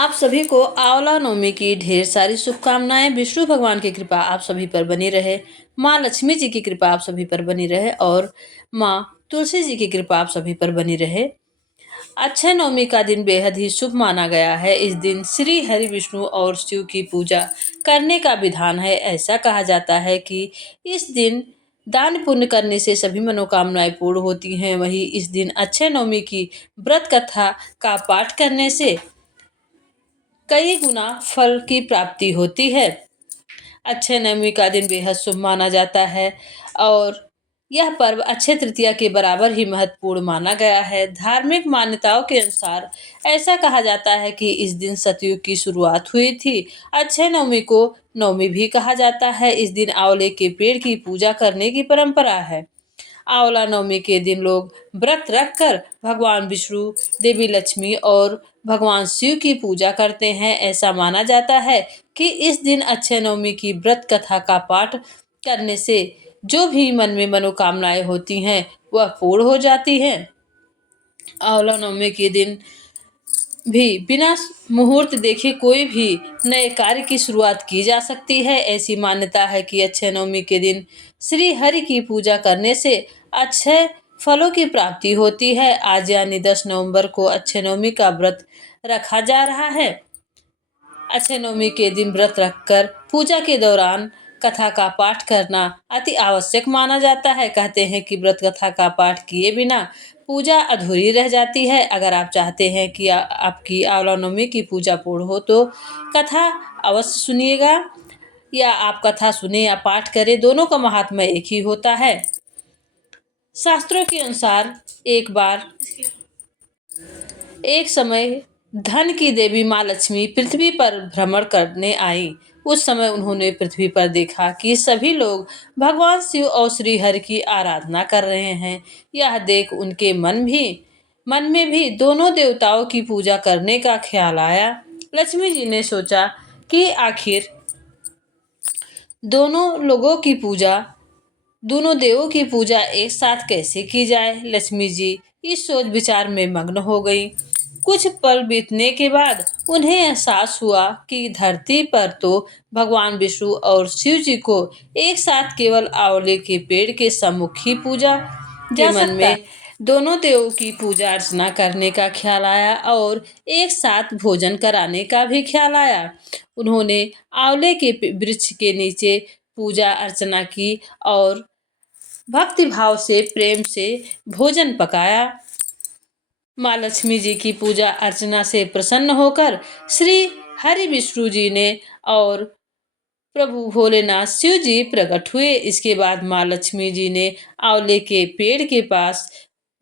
आप सभी को आंवला नवमी की ढेर सारी शुभकामनाएं। विष्णु भगवान की कृपा आप सभी पर बनी रहे। माँ लक्ष्मी जी की कृपा आप सभी पर बनी रहे और माँ तुलसी जी की कृपा आप सभी पर बनी रहे। अक्षय नवमी का दिन बेहद ही शुभ माना गया है। इस दिन श्री हरि विष्णु और शिव की पूजा करने का विधान है। ऐसा कहा जाता है कि इस दिन दान पुण्य करने से सभी मनोकामनाएं पूर्ण होती हैं। वहीं इस दिन अक्षय नवमी की व्रत कथा का पाठ करने से कई गुना फल की प्राप्ति होती है। अक्षय नवमी का दिन बेहद शुभ माना जाता है और यह पर्व अक्षय तृतीया के बराबर ही महत्वपूर्ण माना गया है। धार्मिक मान्यताओं के अनुसार ऐसा कहा जाता है कि इस दिन सतयुग की शुरुआत हुई थी। अक्षय नवमी को नवमी भी कहा जाता है। इस दिन आंवले के पेड़ की पूजा करने की परंपरा है। आंवला नवमी के दिन लोग व्रत रखकर भगवान विष्णु, देवी लक्ष्मी और भगवान शिव की पूजा करते हैं। ऐसा माना जाता है कि इस दिन अक्षय नवमी की व्रत कथा का पाठ करने से जो भी मन में मनोकामनाएं होती हैं वह पूर्ण हो जाती हैं। आंवला नवमी के दिन भी बिना मुहूर्त देखे कोई भी नए कार्य की शुरुआत की जा सकती है। ऐसी मान्यता है कि अक्षय नवमी के दिन श्री हरि की पूजा करने से अक्षय फलों की प्राप्ति होती है। आज यानी 10 नवंबर को अक्षय नवमी का व्रत रखा जा रहा है। अक्षय नवमी के दिन व्रत रखकर पूजा के दौरान कथा का पाठ करना अति आवश्यक माना जाता है। कहते हैं कि व्रत कथा का पाठ किए बिना पूजा अधूरी रह जाती है। अगर आप चाहते हैं कि आपकी आंवला नवमी की पूजा पूर्ण हो तो कथा अवश्य सुनिएगा, या आप कथा सुने या पाठ करें, दोनों का महात्म्य एक ही होता है। शास्त्रों के अनुसार एक समय धन की देवी माँ लक्ष्मी पृथ्वी पर भ्रमण करने आई। उस समय उन्होंने पृथ्वी पर देखा कि सभी लोग भगवान शिव और श्री हरि की आराधना कर रहे हैं। यह देख उनके मन में भी दोनों देवताओं की पूजा करने का ख्याल आया। लक्ष्मी जी ने सोचा कि आखिर दोनों लोगों की पूजा दोनों देवों की पूजा एक साथ कैसे की जाए। लक्ष्मी जी इस सोच विचार में मग्न हो गई। कुछ पल बीतने के बाद उन्हें एहसास हुआ कि धरती पर तो भगवान विष्णु और शिव जी को एक साथ केवल आंवले के पेड़ के सम्मुख ही पूजा के मन में दोनों देवों की पूजा अर्चना करने का ख्याल आया और एक साथ भोजन कराने का भी ख्याल आया। उन्होंने आंवले के वृक्ष के नीचे पूजा अर्चना की और भक्ति भाव से प्रेम से भोजन पकाया। माँ लक्ष्मी जी की पूजा अर्चना से प्रसन्न होकर श्री हरि विष्णु जी ने और प्रभु भोलेनाथ शिव जी प्रकट हुए। इसके बाद माँ लक्ष्मी जी ने आंवले के पेड़ के पास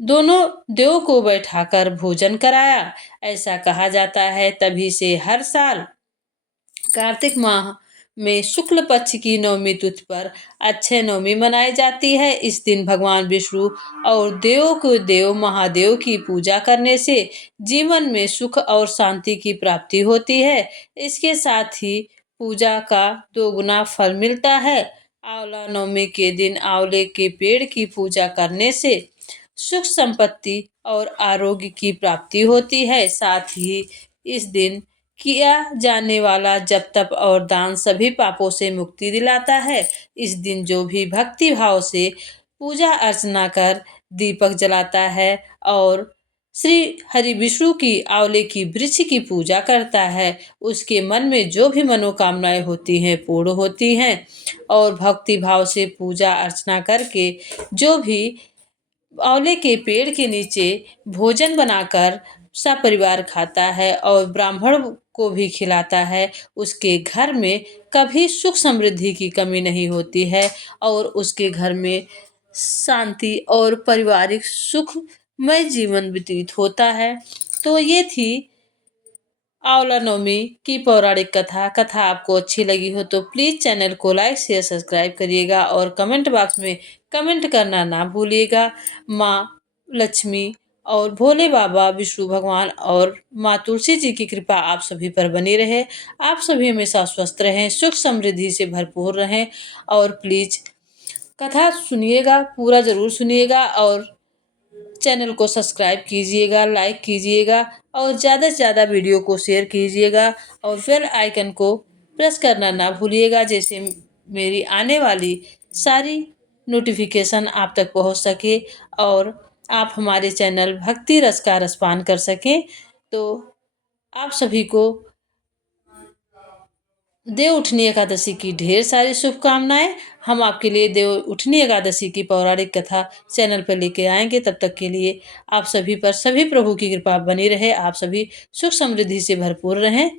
दोनों देवों को बैठाकर भोजन कराया। ऐसा कहा जाता है तभी से हर साल कार्तिक माह में शुक्ल पक्ष की नवमी तिथि पर अक्षय नवमी मनाई जाती है। इस दिन भगवान विष्णु और देवों के देव महादेव की पूजा करने से जीवन में सुख और शांति की प्राप्ति होती है। इसके साथ ही पूजा का दोगुना फल मिलता है। आंवला नवमी के दिन आंवले के पेड़ की पूजा करने से सुख संपत्ति और आरोग्य की प्राप्ति होती है। साथ ही इस दिन किया जाने वाला जप तप और दान सभी पापों से मुक्ति दिलाता है। इस दिन जो भी भक्ति भाव से पूजा अर्चना कर दीपक जलाता है और श्री हरि विष्णु की आंवले की वृक्ष की पूजा करता है, उसके मन में जो भी मनोकामनाएं होती हैं पूर्ण होती हैं। और भक्ति भाव से पूजा अर्चना करके जो भी आंवले के पेड़ के नीचे भोजन बनाकर सब परिवार खाता है और ब्राह्मण को भी खिलाता है, उसके घर में कभी सुख समृद्धि की कमी नहीं होती है और उसके घर में शांति और पारिवारिक सुखमय जीवन व्यतीत होता है। तो ये थी आंवला नवमी की पौराणिक कथा आपको अच्छी लगी हो तो प्लीज चैनल को लाइक शेयर सब्सक्राइब करिएगा और कमेंट बॉक्स में कमेंट करना ना भूलिएगा। माँ लक्ष्मी और भोले बाबा विष्णु भगवान और माँ तुलसी जी की कृपा आप सभी पर बनी रहे। आप सभी हमेशा स्वस्थ रहें, सुख समृद्धि से भरपूर रहें और प्लीज कथा सुनिएगा, पूरा जरूर सुनिएगा और चैनल को सब्सक्राइब कीजिएगा, लाइक कीजिएगा और ज़्यादा से ज़्यादा वीडियो को शेयर कीजिएगा और बेल आइकन को प्रेस करना ना भूलिएगा, जैसे मेरी आने वाली सारी नोटिफिकेशन आप तक पहुंच सके और आप हमारे चैनल भक्ति रस का रसपान कर सकें। तो आप सभी को देव उठनी एकादशी की ढेर सारी शुभकामनाएं। हम आपके लिए देव उठनी एकादशी की पौराणिक कथा चैनल पर लेके आएंगे। तब तक के लिए आप सभी पर सभी प्रभु की कृपा बनी रहे, आप सभी सुख समृद्धि से भरपूर रहें।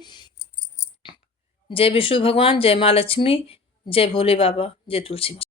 जय विष्णु भगवान, जय माँ लक्ष्मी, जय भोले बाबा, जय तुलसी।